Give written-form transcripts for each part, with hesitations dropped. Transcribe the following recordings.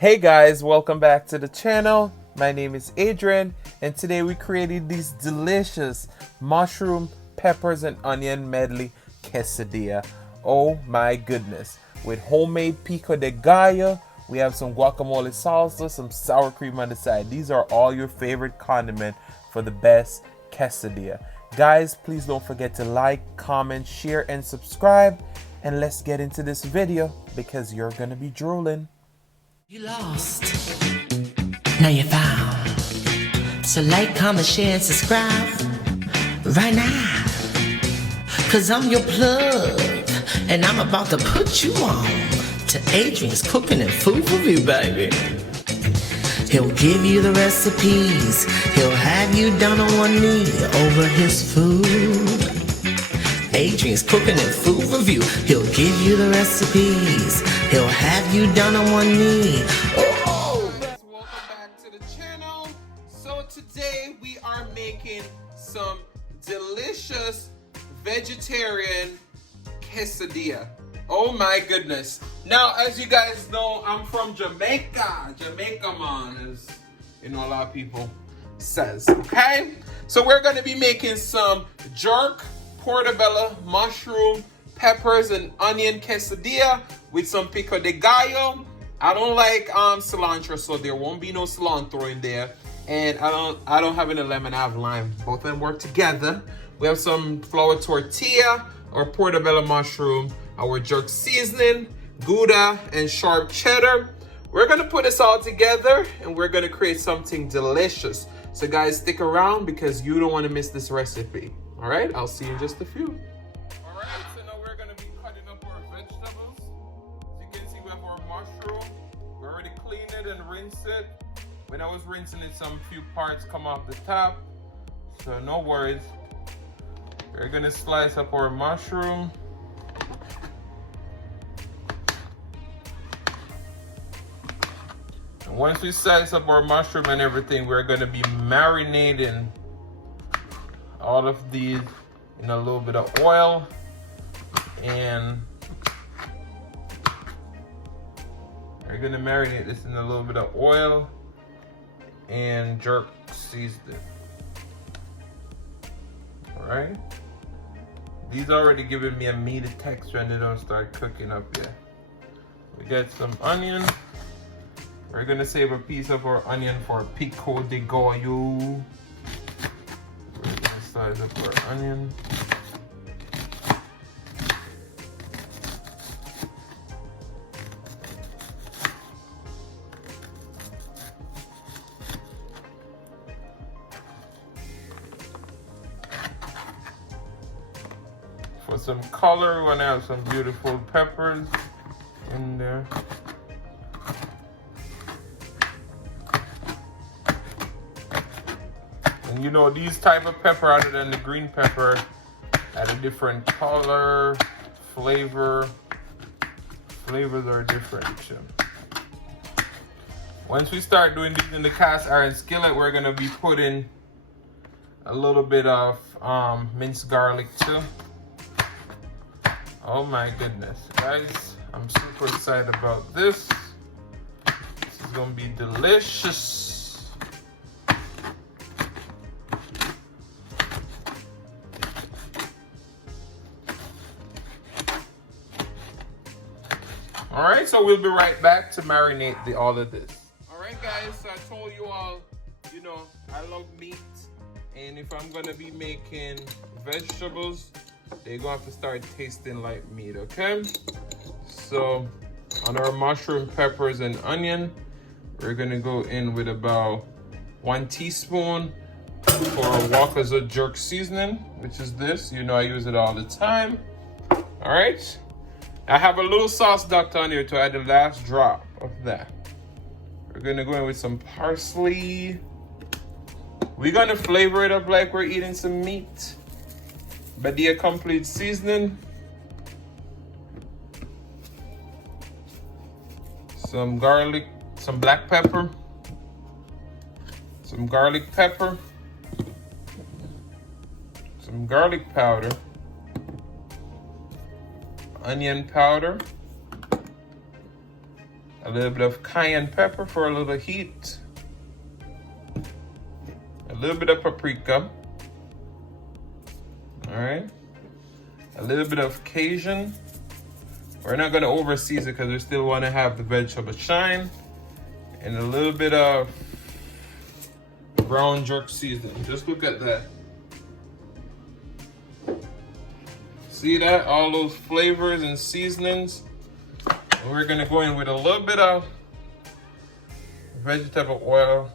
Hey guys, welcome back to the channel. My name is Adrian, and today we created these delicious mushroom, peppers, and onion medley quesadilla. Oh my goodness. With homemade pico de gallo, we have some guacamole salsa, some sour cream on the side. These are all your favorite condiment for the best quesadilla. Guys, please don't forget to like, comment, share, and subscribe. And let's get into this video because you're gonna be drooling. You lost, now you're found. So like, comment, share, and subscribe right now. Cause I'm your plug, and I'm about to put you on to Adrian's Cooking and Food Review, baby. He'll give you the recipes, he'll have you down on one knee over his food. Adrian's Cooking and Food Review. He'll give you the recipes. He'll have you down on one knee. Oh! Welcome back to the channel. So today we are making some delicious vegetarian quesadilla. Oh my goodness. Now, as you guys know, I'm from Jamaica. Jamaica, man, as you know, a lot of people says, okay? So we're going to be making some jerk, portobello, mushroom, peppers, and onion quesadilla with some pico de gallo. I don't like cilantro, so there won't be no cilantro in there. And I don't have any lemon, I have lime. Both of them work together. We have some flour tortilla, our portobello mushroom, our jerk seasoning, Gouda, and sharp cheddar. We're gonna put this all together and we're gonna create something delicious. So guys, stick around because you don't want to miss this recipe. All right, I'll see you in just a few. All right, so now we're gonna be cutting up our vegetables. As you can see, we have our mushroom. We already cleaned it and rinsed it. When I was rinsing it, some few parts come off the top. So no worries. We're gonna slice up our mushroom. And once we slice up our mushroom and everything, we're gonna be marinating all of these in a little bit of oil, and we're gonna marinate this in a little bit of oil and jerk seasoning. All right, these already giving me a meaty texture and they don't start cooking up yet. We got some onion. We're gonna save a piece of our onion for pico de gallo. Size up our onion. For some color, we want to have some beautiful peppers in there. And you know, these type of pepper, other than the green pepper, had a different color, flavor. Flavors are different too. Once we start doing these in the cast iron skillet, we're gonna be putting a little bit of minced garlic too. Oh my goodness, guys, I'm super excited about this. This is gonna be delicious. All right, so we'll be right back to marinate all of this. All right, guys, so I told you all, you know, I love meat. And if I'm gonna be making vegetables, they're gonna have to start tasting like meat, okay? So on our mushroom, peppers, and onion, we're gonna go in with about 1 teaspoon for Walker's jerk seasoning, which is this. You know, I use it all the time. All right. I have a little sauce duct on here to add the last drop of that. We're gonna go in with some parsley. We're gonna flavor it up like we're eating some meat. Badia complete seasoning. Some garlic, some black pepper. Some garlic pepper. Some garlic powder. Onion powder, A little bit of cayenne pepper for a little heat. A little bit of paprika. All right. A little bit of Cajun. We're not gonna over season because we still want to have the vegetable shine. And a little bit of brown jerk seasoning. Just look at that. See that? All those flavors and seasonings. And we're gonna go in with a little bit of vegetable oil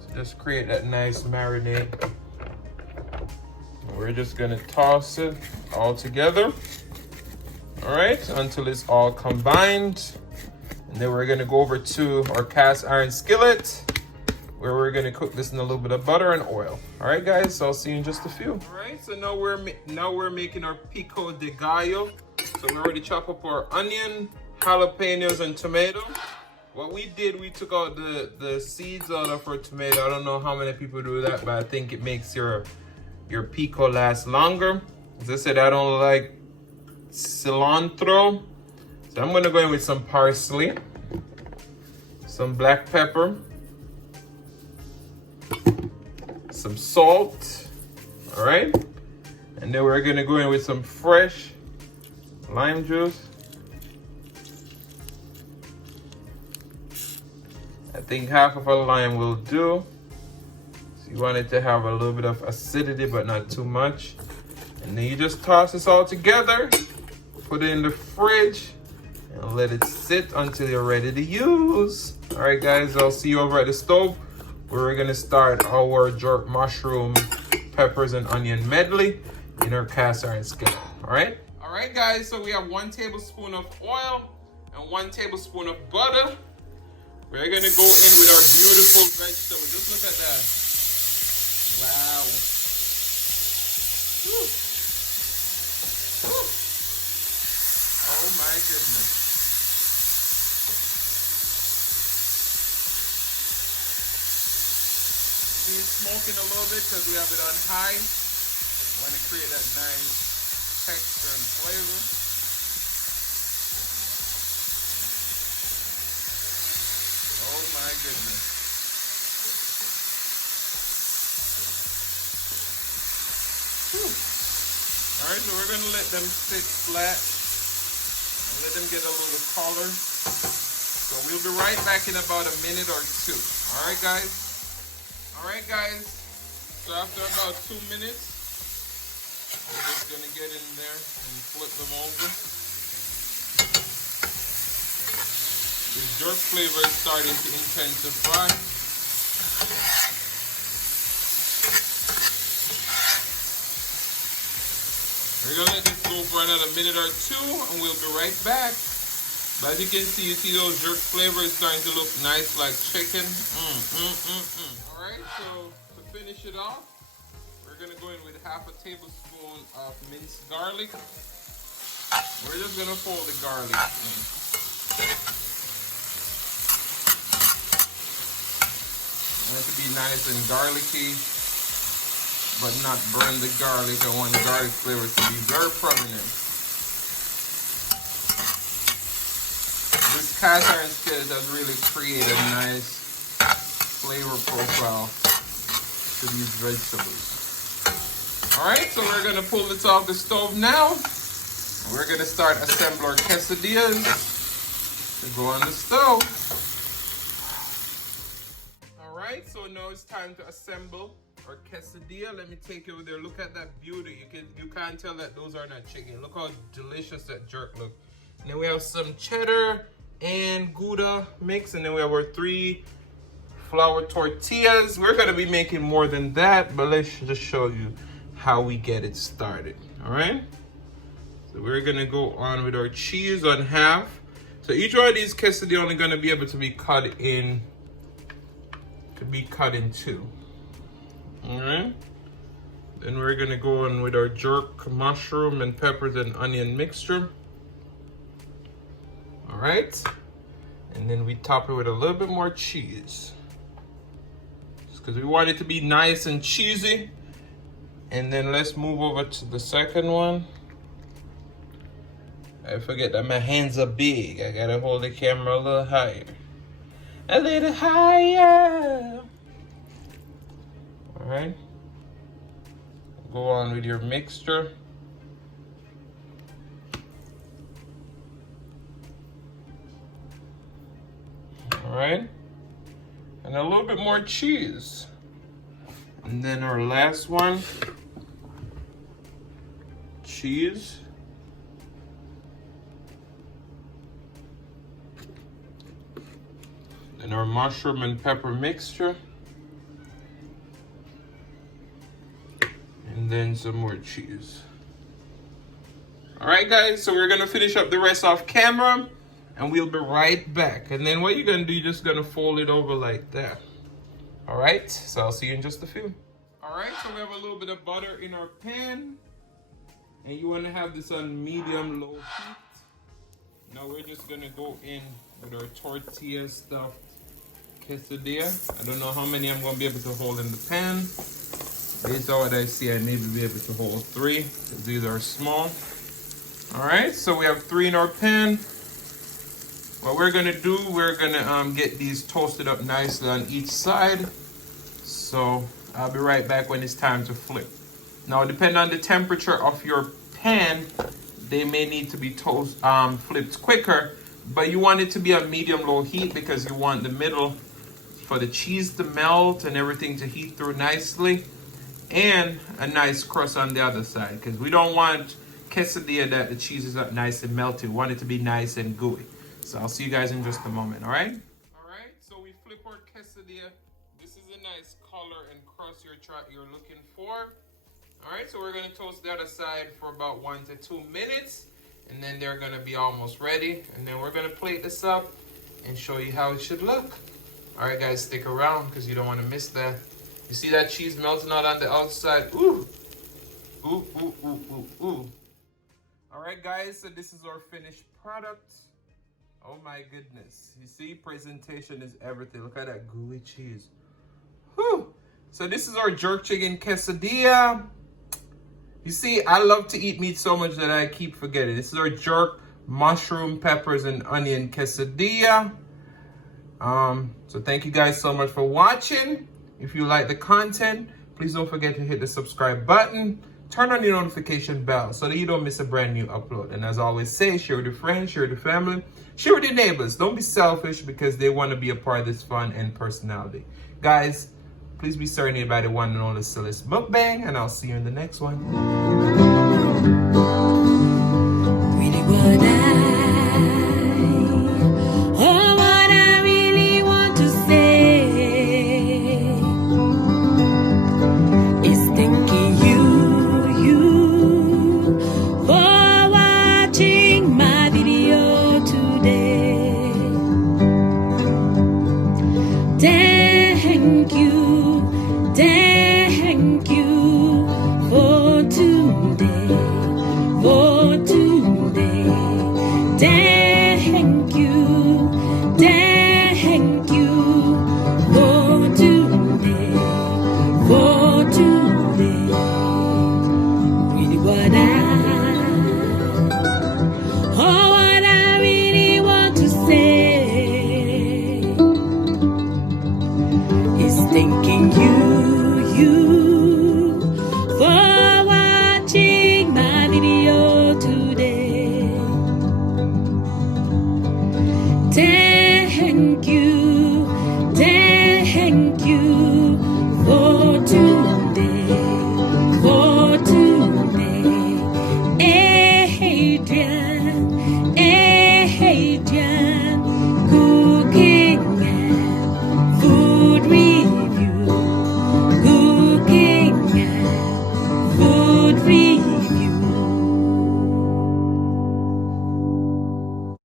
to just create that nice marinade. And we're just gonna toss it all together. All right, until it's all combined. And then we're gonna go over to our cast iron skillet where we're gonna cook this in a little bit of butter and oil. All right, guys, so I'll see you in just a few. All right, so now we're making our pico de gallo. So we already chopped up our onion, jalapeños, and tomato. What we did, we took out the seeds out of our tomato. I don't know how many people do that, but I think it makes your pico last longer. As I said, I don't like cilantro. So I'm gonna go in with some parsley, some black pepper, some salt, all right? And then we're gonna go in with some fresh lime juice. I think half of a lime will do. So you want it to have a little bit of acidity, but not too much. And then you just toss this all together, put it in the fridge, and let it sit until you're ready to use. All right, guys, I'll see you over at the stove where we're gonna start our jerk mushroom, peppers, and onion medley in our cast iron skillet. All right? All right, guys, so we have 1 tablespoon of oil and 1 tablespoon of butter. We're gonna go in with our beautiful vegetables. Just look at that. Wow. Woo. Woo. Oh my goodness. See, it's smoking a little bit because we have it on high. We want to create that nice texture and flavor. Oh my goodness. Whew. All right, so we're gonna let them sit flat and let them get a little color. So we'll be right back in about a minute or 2. All right, guys. All right, guys. So after about 2 minutes, we're just gonna get in there and flip them over. The jerk flavor is starting to intensify. We're gonna let this go for another minute or 2 and we'll be right back. But as you can see, you see those jerk flavors starting to look nice like chicken. Alright, so to finish it off, we're gonna go in with half a tablespoon of minced garlic. We're just gonna fold the garlic in. I want it to be nice and garlicky, but not burn the garlic. I want the garlic flavor to be very prominent. This cast iron skillet has really created a nice flavor profile to these vegetables. Alright, so we're gonna pull this off the stove now. We're gonna start assembling our quesadillas to go on the stove. Alright, so now it's time to assemble our quesadilla. Let me take you over there. Look at that beauty. You can't tell that those are not chicken. Look how delicious that jerk looks. And then we have some cheddar and Gouda mix, and then we have our 3 flour tortillas. We're gonna be making more than that, but let's just show you how we get it started. All right, so we're gonna go on with our cheese on half. So each one of these quesadillas only gonna be able to be cut in 2. All right, then we're gonna go on with our jerk mushroom and peppers and onion mixture. All right, and then we top it with a little bit more cheese, just because we want it to be nice and cheesy. And then let's move over to the second one. I forget that my hands are big. I gotta hold the camera a little higher. A little higher. Alright. Go on with your mixture. Alright. And a little bit more cheese. And then our last one. Cheese. And our mushroom and pepper mixture. And then some more cheese. Alright guys, so we're gonna finish up the rest off camera and we'll be right back. And then what you're gonna do, you're just gonna fold it over like that. Alright, so I'll see you in just a few. Alright, so we have a little bit of butter in our pan. And you wanna have this on medium-low heat. Now we're just gonna go in with our tortilla stuffed quesadilla. I don't know how many I'm gonna be able to hold in the pan. Based on what I see, I need to be able to hold 3, because these are small. Alright, so we have 3 in our pan. What we're gonna do, we're gonna get these toasted up nicely on each side. So I'll be right back when it's time to flip. Now, depending on the temperature of your pan, they may need to be flipped quicker, but you want it to be on medium-low heat because you want the middle for the cheese to melt and everything to heat through nicely, and a nice crust on the other side, because we don't want quesadilla that the cheese is not nice and melted. We want it to be nice and gooey. So I'll see you guys in just a moment, all right? All right, so we flip our quesadilla. This is a nice color and crust you're looking for. All right, so we're gonna toast the other side for about 1 to 2 minutes, and then they're gonna be almost ready. And then we're gonna plate this up and show you how it should look. All right, guys, stick around because you don't want to miss that. You see that cheese melting out on the outside? Ooh, ooh, ooh, ooh, ooh, ooh. All right, guys, so this is our finished product. Oh my goodness. You see, presentation is everything. Look at that gooey cheese. Whew. So this is our jerk chicken quesadilla. You see, I love to eat meat so much that I keep forgetting. This is our jerk mushroom, peppers, and onion quesadilla. So thank you guys so much for watching. If you like the content, please don't forget to hit the subscribe button. Turn on your notification bell so that you don't miss a brand new upload. And as I always say, share with your friends, share with your family, share with your neighbors. Don't be selfish because they want to be a part of this fun and personality. Guys, please be serenaded by the one and only Sillis Mukbang, and I'll see you in the next one. Really what I really want to say is thanking you for watching my video today. Thank you.